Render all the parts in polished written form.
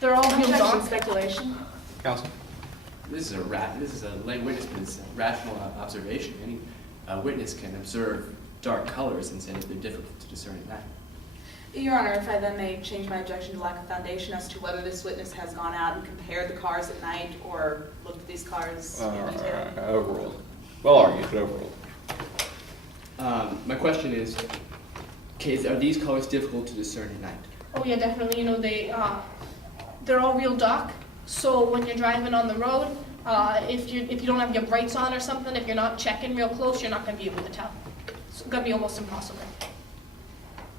they're all real dark. Speculation. Counsel? This is a lay witness, but it's a rational observation. Any witness can observe dark colors and say that they're difficult to discern at night. Your Honor, if I then may change my objection to lack of foundation as to whether this witness has gone out and compared the cars at night or looked at these cars in detail. Overruled. Well argued, but overruled. My question is, are these colors difficult to discern at night? Oh yeah, definitely. You know, they're all real dark. So when you're driving on the road, if you don't have your brights on or something, if you're not checking real close, you're not going to be able to tell. It's going to be almost impossible.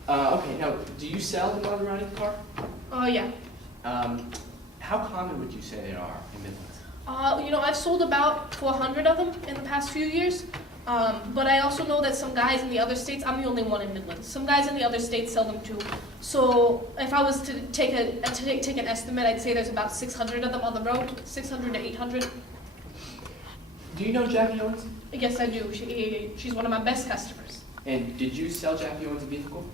Okay, now, do you sell a Maserati car? Oh yeah. How common would you say they are in Midlands? You know, I've sold about 400 of them in the past few years. But I also know that some guys in the other states, I'm the only one in Midlands, some guys in the other states sell them too. So if I was to take an estimate, I'd say there's about 600 of them on the road, 600 to 800. Do you know Jackie Owens? Yes, I do. She's one of my best customers. And did you sell Jackie Owens a vehicle?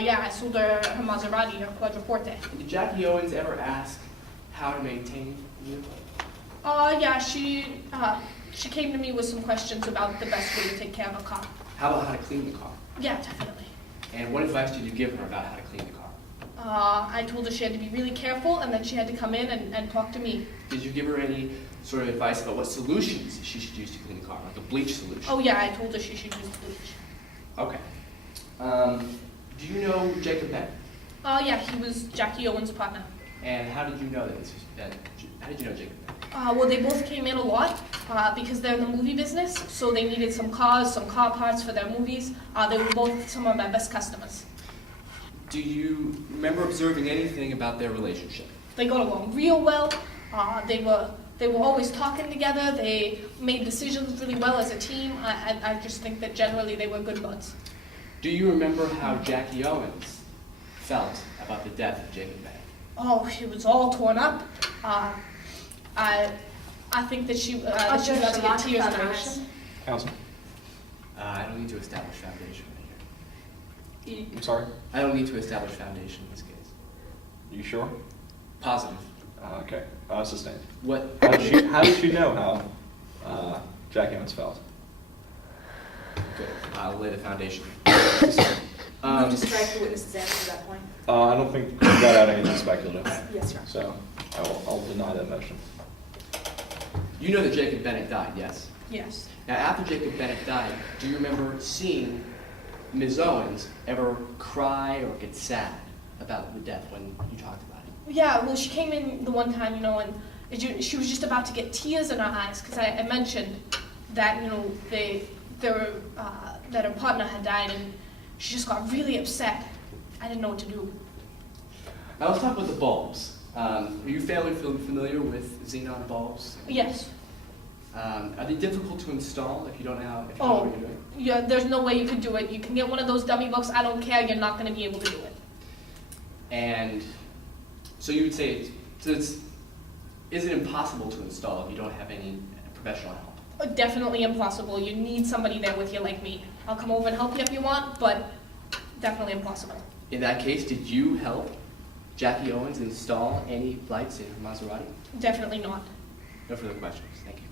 Yeah, I sold her Maserati, her Quadriforte. Did Jackie Owens ever ask how to maintain the vehicle? Yeah, she came to me with some questions about the best way to take care of a car. How about how to clean the car? Yeah, definitely. And what advice did you give her about how to clean the car? I told her she had to be really careful and then she had to come in and talk to me. Did you give her any sort of advice about what solutions she should use to clean the car, like a bleach solution? Oh yeah, I told her she should use bleach. Okay. Do you know Jacob Beck? Yeah, he was Jackie Owens' partner. And how did you know how did you know Jacob Beck? Well, they both came in a lot because they're in the movie business, so they needed some cars, some car parts for their movies. They were both some of my best customers. Do you remember observing anything about their relationship? They got along real well. They were always talking together. They made decisions really well as a team. I just think that generally they were good buds. Do you remember how Jackie Owens felt about the death of Jacob Beck? Oh, she was all torn up. I think that she was about to get tears in her eyes. Counsel? I don't need to establish foundation right here. I'm sorry? I don't need to establish foundation in this case. You sure? Positive. Okay. Sustained. What? How did she know how Jackie Owens felt? Good. I'll lay the foundation. Move to strike the witness's answer at that point. I don't think we got out anything speculative. Yes, Your Honor. So I'll deny that motion. You know that Jacob Bennett died, yes? Yes. Now, after Jacob Bennett died, do you remember seeing Ms. Owens ever cry or get sad about the death when you talked about it? Yeah, well, she came in the one time, you know, and she was just about to get tears in her eyes because I mentioned that, you know, that her partner had died, and she just got really upset. I didn't know what to do. Now, let's talk about the bulbs. Are you fairly familiar with xenon bulbs? Yes. Are they difficult to install if you don't know what you're doing? Yeah, there's no way you could do it. You can get one of those dummy books. I don't care. You're not going to be able to do it. And so you would say, is it impossible to install if you don't have any professional help? Definitely impossible. You need somebody there with you like me. I'll come over and help you if you want, but definitely impossible. In that case, did you help Jackie Owens install any lights in her Maserati? Definitely not. No further questions. Thank you.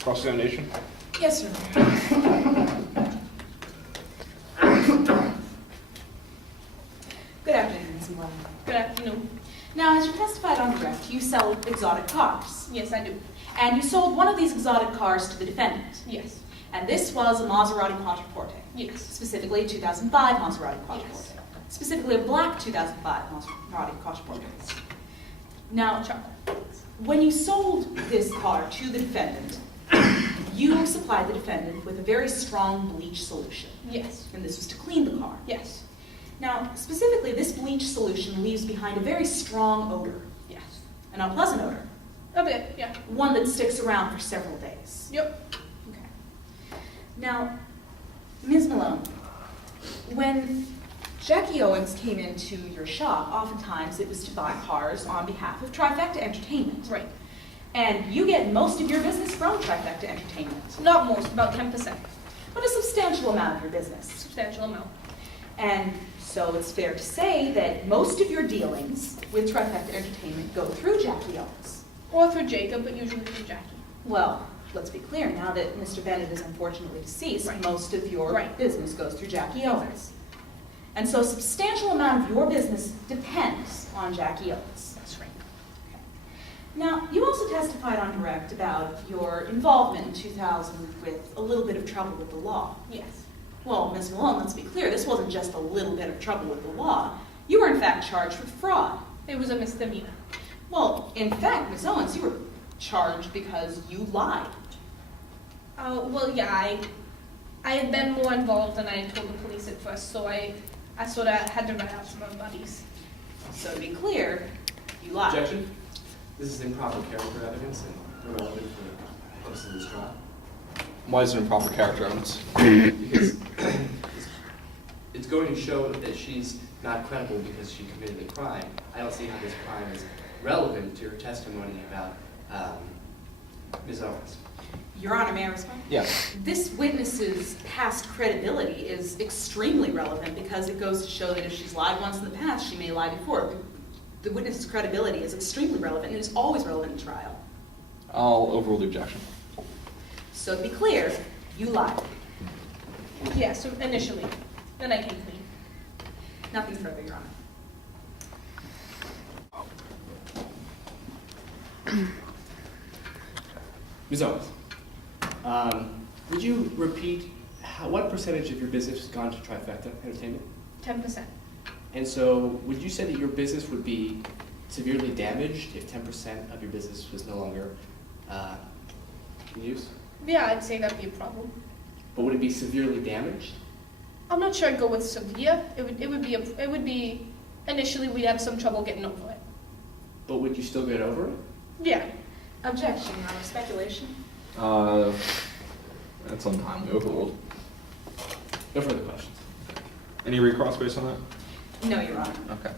Cross-examination? Yes, Your Honor. Good afternoon, Ms. Malone. Good afternoon. Now, as you testified on direct, you sell exotic cars. Yes, I do. And you sold one of these exotic cars to the defendant. Yes. And this was a Maserati Quattroporte. Yes. Specifically a 2005 Maserati Quattroporte. Yes. Specifically a black 2005 Maserati Quattroporte. Now, when you sold this car to the defendant, you supplied the defendant with a very strong bleach solution. Yes. And this was to clean the car. Yes. Now, specifically, this bleach solution leaves behind a very strong odor. Yes. An unpleasant odor. A bit, yeah. One that sticks around for several days. Yep. Okay. Now, Ms. Malone, when Jackie Owens came into your shop, oftentimes it was to buy cars on behalf of Trifecta Entertainment. Right. And you get most of your business from Trifecta Entertainment. Not most, about 10%. But a substantial amount of your business. Substantial amount. And So it's fair to say that most of your dealings with Trifecta Entertainment go through Jackie Owens. Or through Jacob, but usually through Jackie. Well, let's be clear, now that Mr. Bennett is unfortunately deceased, Right. most of your Right. business goes through Jackie Owens. And so a substantial amount of your business depends on Jackie Owens. That's right. Now, you also testified on direct about your involvement in 2000 with a little bit of trouble with the law. Yes. Well, Ms. Malone, let's be clear, this wasn't just a little bit of trouble with the law. You were in fact charged with fraud. It was a misdemeanor. Well, in fact, Ms. Owens, you were charged because you lied. Well, yeah, I had been more involved than I had told the police at first, so I sort of had to write out some of my buddies. So to be clear, you lied. Objection. This is improper character evidence and irrelevant for the purposes of this trial. Why is it improper character evidence? Because it's going to show that she's not credible because she committed the crime. I don't see how this crime is relevant to her testimony about Ms. Owens. Your Honor, may I respond? Yes. This witness's past credibility is extremely relevant because it goes to show that if she's lied once in the past, she may lie before. The witness's credibility is extremely relevant and is always relevant in trial. I'll overrule the objection. So to be clear, you lied. Yeah, so initially. Then I came clean. Nothing further, Your Honor. Ms. Owens, would you repeat what percentage of your business has gone to Trifecta Entertainment? 10%. And so would you say that your business would be severely damaged if 10% of your business was no longer in use? Yeah, I'd say that'd be a problem. But would it be severely damaged? I'm not sure I'd go with severe. It would be initially we'd have some trouble getting over it. But would you still get over it? Yeah. Objection, Your Honor. Speculation. That's untimely. Overruled. No further questions. Any recross based on that? No, Your Honor. Okay.